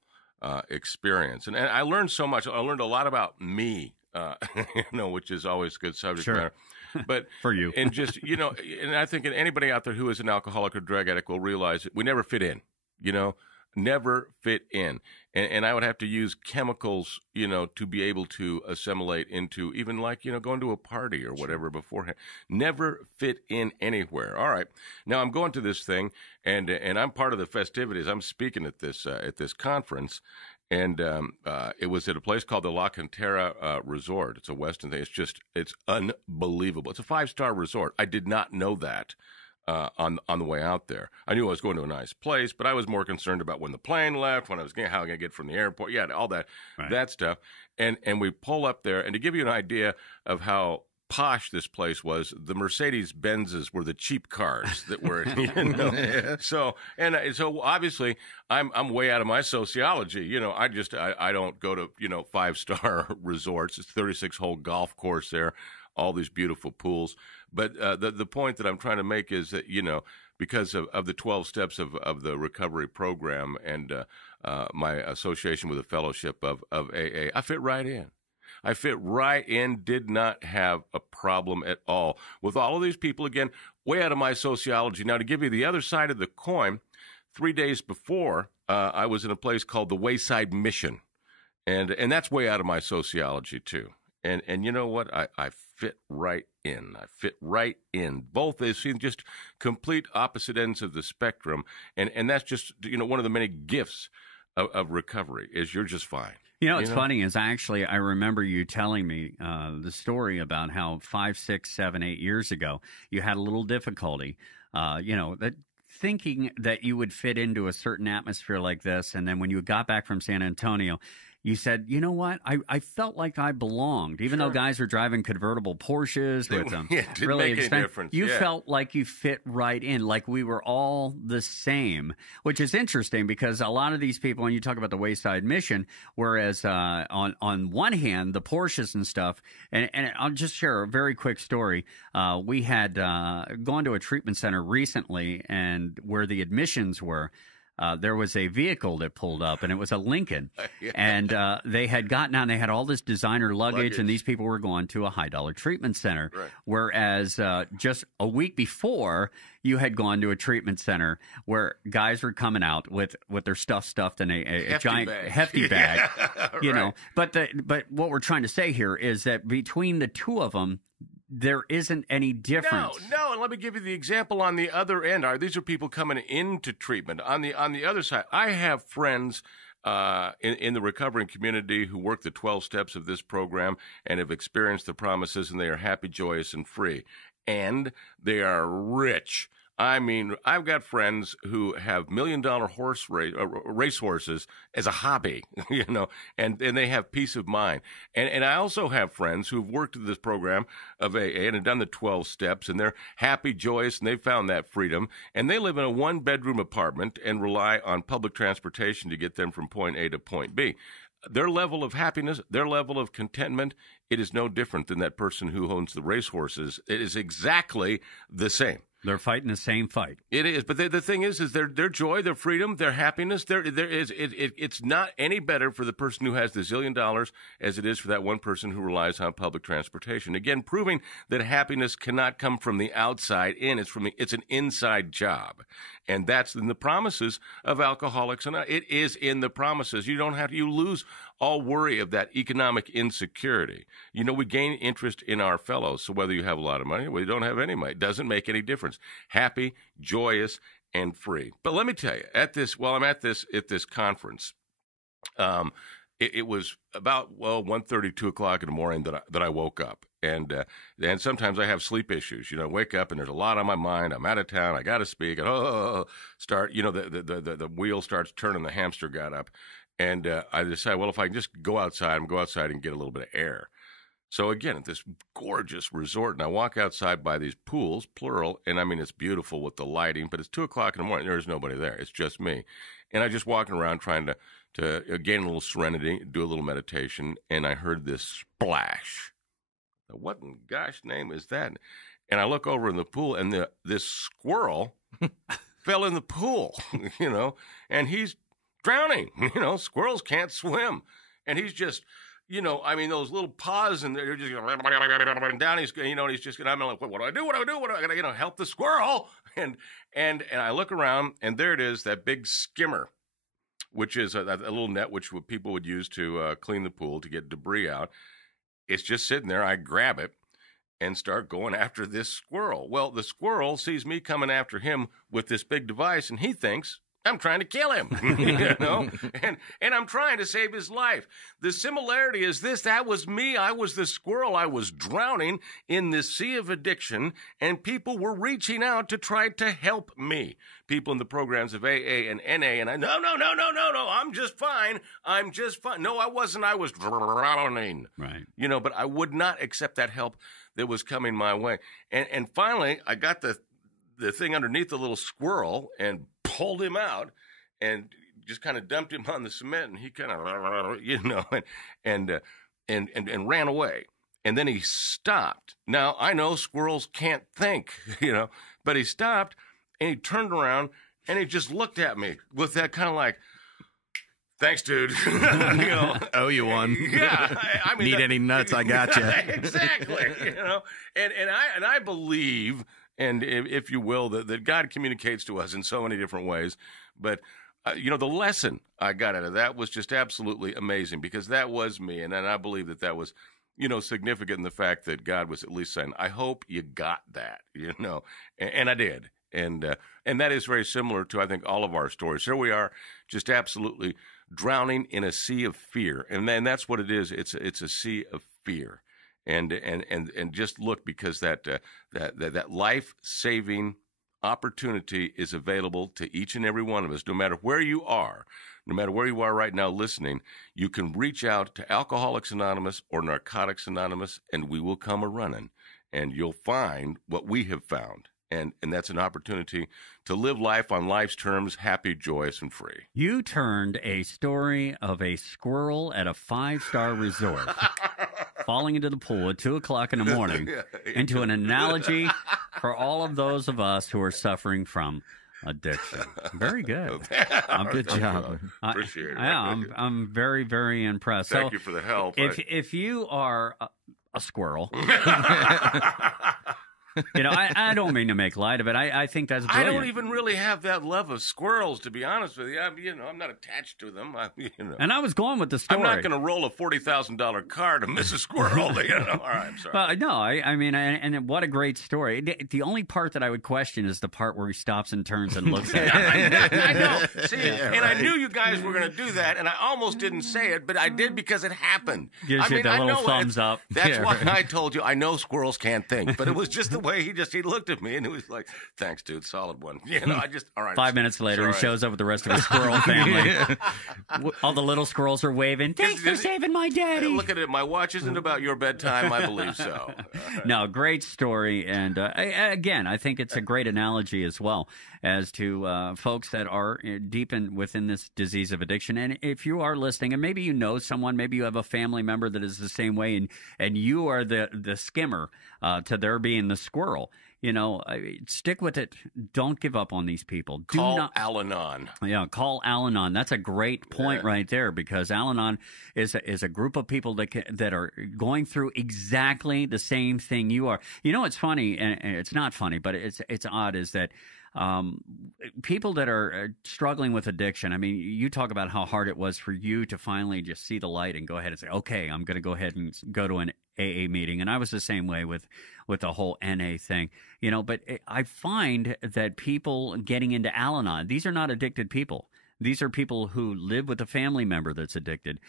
experience. And I learned so much. I learned a lot about me, which is always a good subject matter. But for you, and just and I think anybody out there who is an alcoholic or drug addict will realize that we never fit in. never fit in. And I would have to use chemicals, to be able to assimilate into even like, going to a party or whatever beforehand. Never fit in anywhere. All right. Now I'm going to this thing and I'm part of the festivities. I'm speaking at this conference. And it was at a place called the La Cantera Resort. It's a Westin thing. It's unbelievable. It's a 5-star resort. I did not know that. On the way out there, I knew I was going to a nice place, but I was more concerned about when the plane left, when I was how I gonna get from the airport, all that stuff. And we pull up there, and to give you an idea of how posh this place was, the Mercedes Benzes were the cheap cars that were, Yeah. So obviously I'm way out of my sociology. I don't go to 5-star resorts. It's 36-hole golf course there. All these beautiful pools. But the point that I'm trying to make is that, because of the 12 steps of the recovery program and my association with the fellowship of AA, I fit right in. I fit right in, did not have a problem at all with all of these people. Again, way out of my sociology. Now, to give you the other side of the coin, 3 days before, I was in a place called the Wayside Mission. And that's way out of my sociology, too. And you know what? I fit right in. I fit right in. Both they seem just complete opposite ends of the spectrum. And that's just, one of the many gifts of recovery is you're just fine. What's funny is I remember you telling me the story about how 5, 6, 7, 8 years ago you had a little difficulty, that thinking that you would fit into a certain atmosphere like this. And then when you got back from San Antonio, you said, you know what? I felt like I belonged, even though guys are driving convertible Porsches with them. Yeah, it didn't make any difference. You felt like you fit right in, like we were all the same, which is interesting because a lot of these people, when you talk about the Wayside Mission, whereas on one hand, the Porsches and stuff, and I'll just share a very quick story. We had gone to a treatment center recently, and where the admissions were, there was a vehicle that pulled up, and it was a Lincoln. And they had gotten out, and they had all this designer luggage, and these people were going to a high-dollar treatment center. Right. Whereas just a week before, you had gone to a treatment center where guys were coming out with their stuff stuffed in a giant hefty bag. But what we're trying to say here is that between the two of them, there isn't any difference. No, and let me give you the example on the other end. These are people coming into treatment. On the other side, I have friends in the recovering community who work the 12 steps of this program and have experienced the promises, and they are happy, joyous, and free. And they are rich. I mean, I've got friends who have $1 million race horses as a hobby, and they have peace of mind. And I also have friends who've worked with this program of AA and have done the 12 steps, and they're happy, joyous, and they've found that freedom. And they live in a 1-bedroom apartment and rely on public transportation to get them from point A to point B. Their level of happiness, their level of contentment, it is no different than that person who owns the racehorses. It is exactly the same. They're fighting the same fight. It is, but the thing is their joy, their freedom, their happiness. It's not any better for the person who has the $1 zillion as it is for that one person who relies on public transportation. Again, proving that happiness cannot come from the outside in. It's an inside job, and that's in the promises of Alcoholics Anonymous. It is in the promises. You lose all worry of that economic insecurity. We gain interest in our fellows. So whether you have a lot of money or whether you don't have any money, it doesn't make any difference. Happy, joyous, and free. But let me tell you, at this conference, it was about 1:30, 2 o'clock in the morning that I woke up, and sometimes I have sleep issues. Wake up and there's a lot on my mind. I'm out of town. I got to speak. And start. The wheel starts turning. The hamster got up, and I decided, well, if I can just go outside, and get a little bit of air. So again, at this gorgeous resort, and I walk outside by these pools, plural, and I mean, it's beautiful with the lighting, but it's 2 o'clock in the morning. There's nobody there. It's just me. And I just walking around trying to gain a little serenity, do a little meditation, and I heard this splash. What in gosh name is that? And I look over in the pool, and this squirrel fell in the pool, and he's drowning. Squirrels can't swim. And he's just... those little paws, and they're just going down. He's, and he's just, I'm like, what do I do? What do I got to, help the squirrel? And I look around, and there it is, that big skimmer which is a little net which people would use to clean the pool to get debris out. It's just sitting there. I grab it and start going after this squirrel. Well, the squirrel sees me coming after him with this big device, and he thinks I'm trying to kill him, and I'm trying to save his life. The similarity is this: that was me. I was the squirrel. I was drowning in this sea of addiction, and people were reaching out to try to help me. People in the programs of AA and NA, and I, no, I'm just fine. I'm just fine. No, I wasn't. I was drowning. Right. But I would not accept that help that was coming my way. And finally, I got the thing underneath the little squirrel and pulled him out and just kind of dumped him on the cement, and he kind of, and ran away. And then he stopped. Now, I know squirrels can't think, but he stopped, and he turned around, and he just looked at me with that kind of like, thanks, dude. Owe you one. Yeah. I mean, need any nuts? I got you. Exactly. And I believe, and if you will, that God communicates to us in so many different ways. But, the lesson I got out of that was just absolutely amazing, because that was me. And I believe that was, significant in the fact that God was at least saying, I hope you got that, and I did. And that is very similar to, I think, all of our stories. Here we are, just absolutely drowning in a sea of fear. And then that's what it is. It's a sea of fear. And just look, because that life-saving opportunity is available to each and every one of us, no matter where you are right now listening. You can reach out to Alcoholics Anonymous or Narcotics Anonymous, and we will come a-running, and you'll find what we have found. And that's an opportunity to live life on life's terms, happy, joyous, and free. You turned a story of a squirrel at a 5-star resort falling into the pool at 2 o'clock in the morning into an analogy for all of those of us who are suffering from addiction. Very good. Good job. Appreciate it. I'm very, very impressed. Thank you for the help. If you are a squirrel... I don't mean to make light of it. I think that's brilliant. I don't even really have that love of squirrels, to be honest with you. I'm not attached to them. And I was going with the story. I'm not going to roll a $40,000 car to miss a squirrel. All right, I'm sorry. Well, no, I mean, and what a great story. The only part that I would question is the part where he stops and turns and looks at it. I know. See, I knew you guys were going to do that, and I almost didn't say it, but I did because it happened. Gives you the little thumbs up. That's why I told you I know squirrels can't think, but it was just the way he looked at me, and he was like, thanks, dude, solid one. All right. 5 minutes later, he shows up with the rest of his squirrel family. All the little squirrels are waving, thanks for saving my daddy. Look at it. My watch isn't about your bedtime. I believe so. No, great story. And again, I think it's a great analogy as well as to folks that are deep within this disease of addiction. And if you are listening, and maybe you know someone, maybe you have a family member that is the same way, and you are the skimmer to their being the squirrel, stick with it. Don't give up on these people. Call Al-Anon. Yeah, call Al-Anon. That's a great point right there, because Al-Anon is a group of people that are going through exactly the same thing you are. It's funny, and it's not funny, but it's odd, is that people that are struggling with addiction, I mean, you talk about how hard it was for you to finally just see the light and go ahead and say, okay, I'm going to go ahead and go to an AA meeting. And I was the same way with the whole NA thing, but I find that people getting into Al-Anon, these are not addicted people. These are people who live with a family member that's addicted,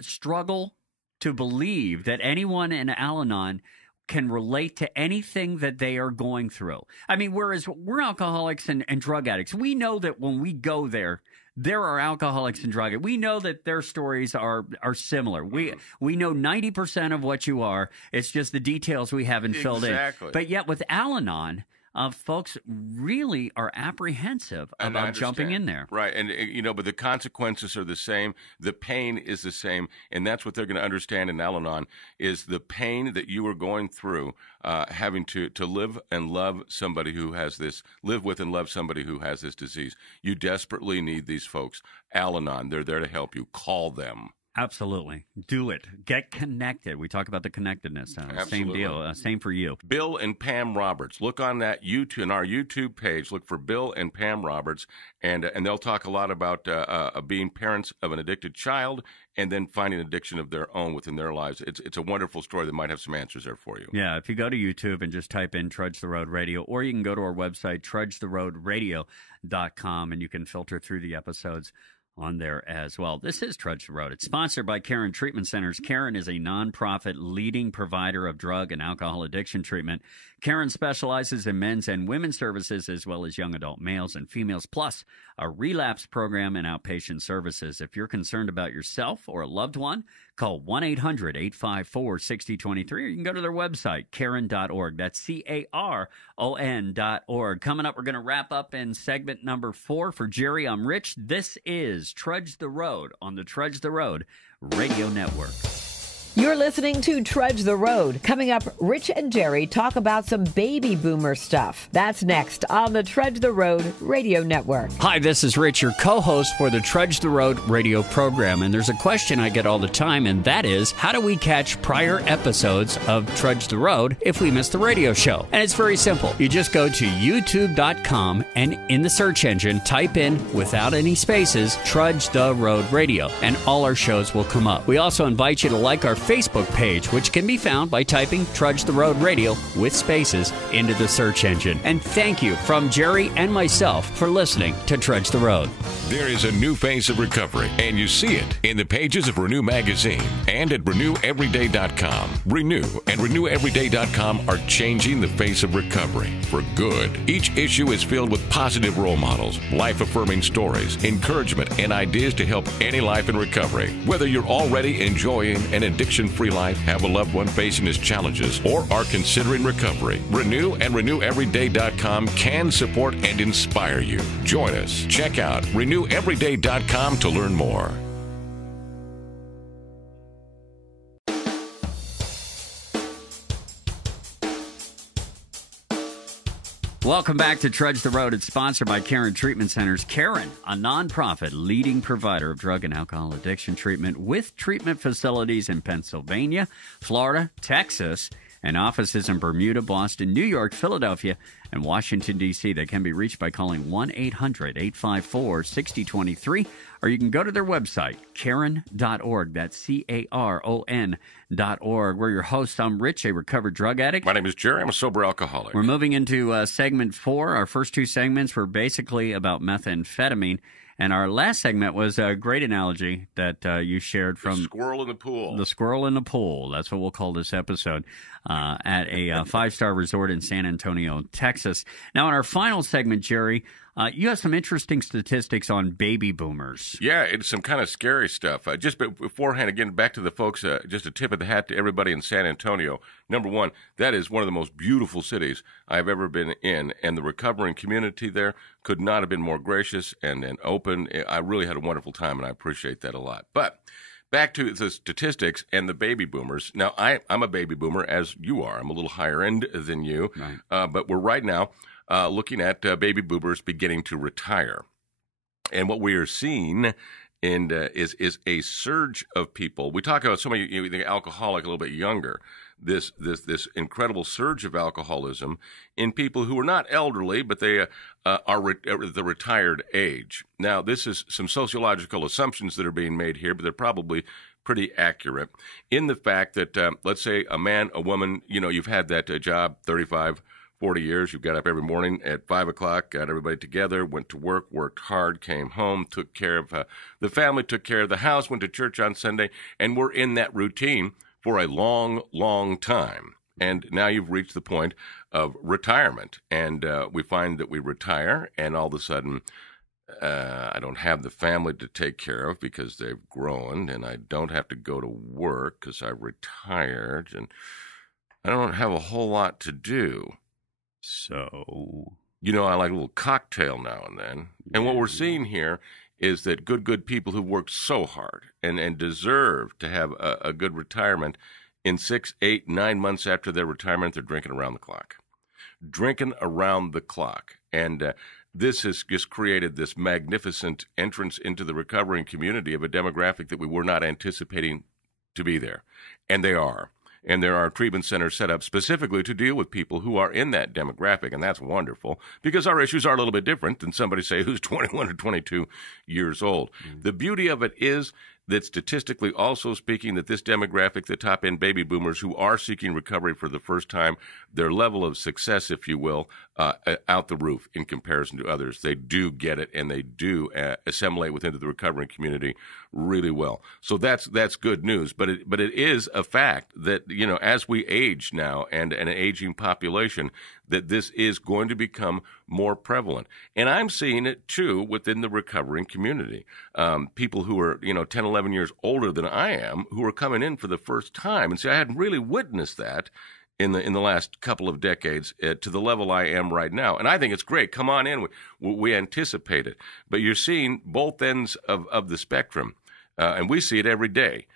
struggle to believe that anyone in Al-Anon can relate to anything that they are going through. I mean, whereas we're alcoholics and drug addicts, we know that when we go there are alcoholics and drug addicts. We know that their stories are similar. We know 90% of what you are. It's just the details we haven't filled in. But yet with Al-Anon, folks really are apprehensive about jumping in there. Right. And, but the consequences are the same. The pain is the same. And that's what they're going to understand in Al-Anon, is the pain that you are going through, having to live and love somebody who has this, live with and love somebody who has this disease. You desperately need these folks. Al-Anon, they're there to help you. Call them. Absolutely. Do it. Get connected. We talk about the connectedness. Same Absolutely. deal. Same for you. Bill and Pam Roberts. Look on that YouTube, on our YouTube page. Look for Bill and Pam Roberts, and they'll talk a lot about being parents of an addicted child and then finding addiction of their own within their lives. It's a wonderful story that might have some answers there for you. Yeah, if you go to YouTube and just type in Trudge the Road Radio, or you can go to our website, trudgetheroadradio.com, and you can filter through the episodes on there as well. This is Trudge the Road. It's sponsored by Caron Treatment Centers. Caron is a nonprofit leading provider of drug and alcohol addiction treatment. Caron specializes in men's and women's services as well as young adult males and females, plus a relapse program and outpatient services. If you're concerned about yourself or a loved one, call 1-800-854-6023, or you can go to their website, caron.org. That's CARON.org. Coming up, we're going to wrap up in segment number 4. For Jerry, I'm Rich. This is Trudge the Road on the Trudge the Road Radio Network. You're listening to Trudge the Road. Coming up, Rich and Jerry talk about some baby boomer stuff. That's next on the Trudge the Road Radio Network. Hi, this is Rich, your co-host for the Trudge the Road radio program. And there's a question I get all the time, and that is, how do we catch prior episodes of Trudge the Road if we miss the radio show? And it's very simple. You just go to youtube.com and in the search engine, type in, without any spaces, Trudge the Road Radio, and all our shows will come up. We also invite you to like our Facebook page, which can be found by typing Trudge the Road Radio with spaces into the search engine. And thank you from Jerry and myself for listening to Trudge the Road. There is a new face of recovery, and you see it in the pages of Renew Magazine and at RenewEveryday.com. Renew and RenewEveryday.com are changing the face of recovery for good. Each issue is filled with positive role models, life-affirming stories, encouragement, and ideas to help any life in recovery. Whether you're already enjoying an addiction-free life, have a loved one facing his challenges, or are considering recovery, Renew and RenewEveryday.com can support and inspire you. Join us. Check out RenewEveryday.com to learn more. Welcome back to Trudge the Road. It's sponsored by Caron Treatment Centers. Caron, a nonprofit leading provider of drug and alcohol addiction treatment with treatment facilities in Pennsylvania, Florida, Texas, and offices in Bermuda, Boston, New York, Philadelphia, and Washington, D.C. They can be reached by calling 1-800-854-6023, or you can go to their website, caron.org. That's CARON.org. We're your hosts. I'm Rich, a recovered drug addict. My name is Jerry. I'm a sober alcoholic. We're moving into segment 4. Our first 2 segments were basically about methamphetamine. And our last segment was a great analogy that you shared from... The squirrel in the pool. The squirrel in the pool. That's what we'll call this episode at a 5-star resort in San Antonio, Texas. Now, in our final segment, Jerry, you have some interesting statistics on baby boomers. Yeah, it's some kind of scary stuff. Just beforehand, again, back to the folks, just a tip of the hat to everybody in San Antonio. Number one, that is one of the most beautiful cities I've ever been in, and the recovering community there could not have been more gracious and open. I really had a wonderful time, and I appreciate that a lot. But back to the statistics and the baby boomers. Now, I'm a baby boomer, as you are. I'm a little higher end than you, Right. But we're right now looking at baby boomers beginning to retire. And what we are seeing is a surge of people. We talk about somebody, the alcoholic, a little bit younger. This incredible surge of alcoholism in people who are not elderly, but they are the retired age. Now, this is some sociological assumptions that are being made here, but they're probably pretty accurate in the fact that, let's say a man, a woman, you've had that job 35, 40 years. You got up every morning at 5 o'clock, got everybody together, went to work, worked hard, came home, took care of the family, took care of the house, went to church on Sunday, and we're in that routine for a long, long time. And now you've reached the point of retirement. And we find that we retire, and all of a sudden, I don't have the family to take care of because they've grown, and I don't have to go to work because I retired, and I don't have a whole lot to do. So, I like a little cocktail now and then. And what we're seeing here is that good people who worked so hard and deserve to have a good retirement, in 6, 8, 9 months after their retirement, they're drinking around the clock. And this has just created this magnificent entrance into the recovering community of a demographic that we were not anticipating to be there. And they are. And there are treatment centers set up specifically to deal with people who are in that demographic, and that's wonderful because our issues are a little bit different than somebody, say, who's 21 or 22 years old. Mm-hmm. The beauty of it is that statistically also speaking that this demographic, the top-end baby boomers who are seeking recovery for the first time, their level of success, if you will, out the roof in comparison to others. They do get it, and they do assimilate within the recovering community really well. So that's good news. But it is a fact that, you know, as we age now and an aging population, that this is going to become more prevalent. And I'm seeing it, too, within the recovering community. People who are, 10, 11 years older than I am, who are coming in for the first time. And see, I hadn't really witnessed that in the last couple of decades to the level I am right now. And I think it's great. Come on in. We anticipate it. But you're seeing both ends of the spectrum. And we see it every day.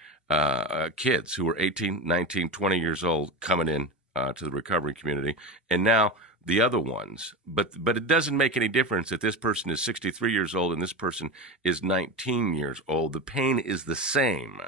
Kids who are 18, 19, 20 years old coming in to the recovery community, and now the other ones. But it doesn't make any difference that this person is 63 years old and this person is 19 years old. The pain is the same,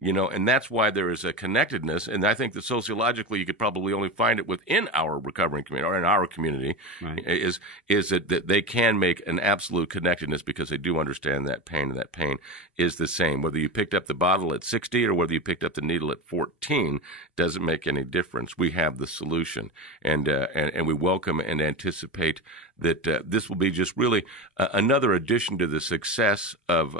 and that's why there is a connectedness. And I think that sociologically you could probably only find it within our recovering community or in our community, right. is that they can make an absolute connectedness because they do understand that pain, and that pain is the same. Whether you picked up the bottle at 60 or whether you picked up the needle at 14 doesn't make any difference. We have the solution, and we welcome and anticipate that this will be just really another addition to the success of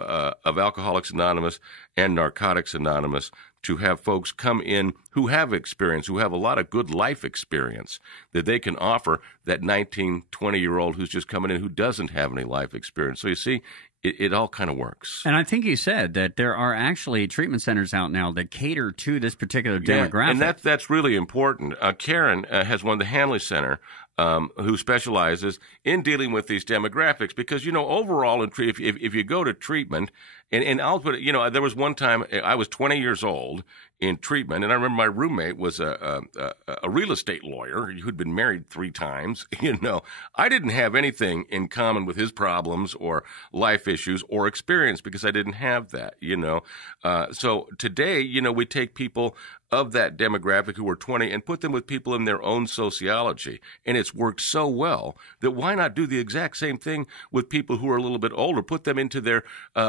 Alcoholics Anonymous and Narcotics Anonymous, to have folks come in who have experience, who have a lot of good life experience that they can offer that 19, 20-year-old who's just coming in who doesn't have any life experience. So you see, it all kind of works. And I think you said that there are actually treatment centers out now that cater to this particular demographic. And that's really important. Karen has one, the Hanley Center, who specializes in dealing with these demographics because, overall, if you go to treatment, and I'll put it, there was one time I was 20 years old in treatment, and I remember my roommate was a real estate lawyer who'd been married 3 times. I didn't have anything in common with his problems or life issues or experience because I didn't have that, So today, we take people of that demographic who are 20 and put them with people in their own sociology. And it's worked so well that why not do the exact same thing with people who are a little bit older, put them into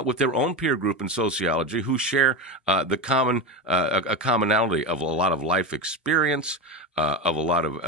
with their own peer group in sociology who share a commonality of a lot of life experience, of a lot of,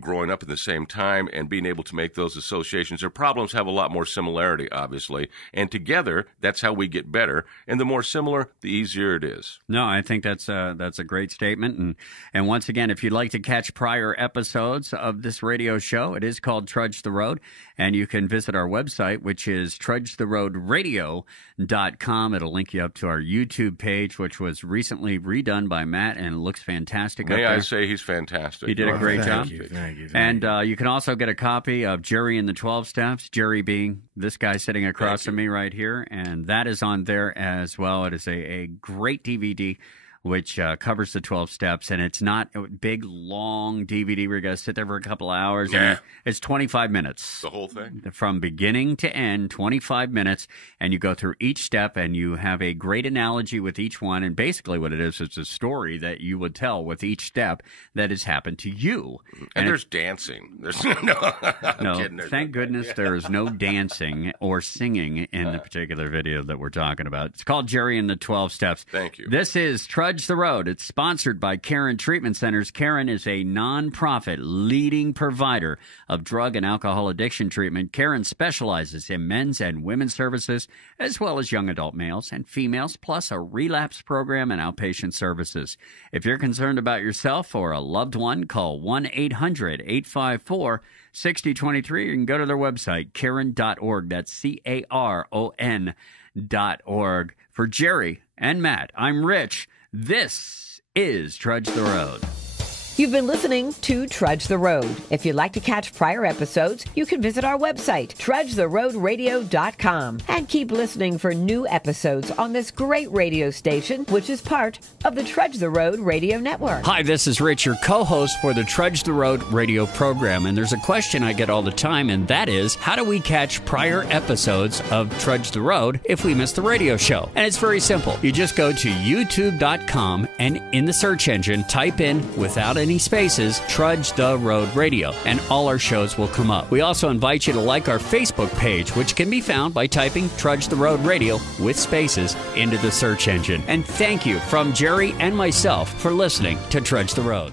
growing up at the same time and being able to make those associations. Their problems have a lot more similarity, obviously. And together, that's how we get better. And the more similar, the easier it is. No, I think that's a great statement. And once again, if you'd like to catch prior episodes of this radio show, it is called Trudge the Road. And you can visit our website, which is trudgetheroadradio.com. It'll link you up to our YouTube page, which was recently redone by Matt and looks fantastic. May I say he's fantastic. He did a great job. Thank you. And you can also get a copy of Jerry and the 12 Steps, Jerry being this guy sitting across from me right here. And that is on there as well. It is a great DVD which covers the 12 steps, and it's not a big, long DVD where you got to sit there for a couple hours. Yeah. I mean, it's 25 minutes. The whole thing? From beginning to end, 25 minutes, and you go through each step, and you have a great analogy with each one, and basically what it is, it's a story that you would tell with each step that has happened to you. And there's dancing. There's thank goodness there is no dancing or singing in the particular video that we're talking about. It's called Jerry and the 12 Steps. Thank you. This is Trudge the Road. It's sponsored by Karen Treatment Centers. Karen is a nonprofit leading provider of drug and alcohol addiction treatment. Karen specializes in men's and women's services, as well as young adult males and females, plus a relapse program and outpatient services. If you're concerned about yourself or a loved one, call 1-800-854-6023. You can go to their website, Karen.org. That's CARON.org. For Jerry and Matt, I'm Rich. This is Trudge the Road. You've been listening to Trudge the Road. If you'd like to catch prior episodes, you can visit our website, trudgetheroadradio.com, and keep listening for new episodes on this great radio station, which is part of the Trudge the Road Radio Network. Hi, this is Rich, your co-host for the Trudge the Road radio program, and there's a question I get all the time, and that is, how do we catch prior episodes of Trudge the Road if we miss the radio show? And it's very simple. You just go to youtube.com and in the search engine, type in, without any spaces, Trudge the Road Radio, and all our shows will come up. We also invite you to like our Facebook page, which can be found by typing Trudge the Road Radio with spaces into the search engine. And thank you from Jerry and myself for listening to Trudge the Road.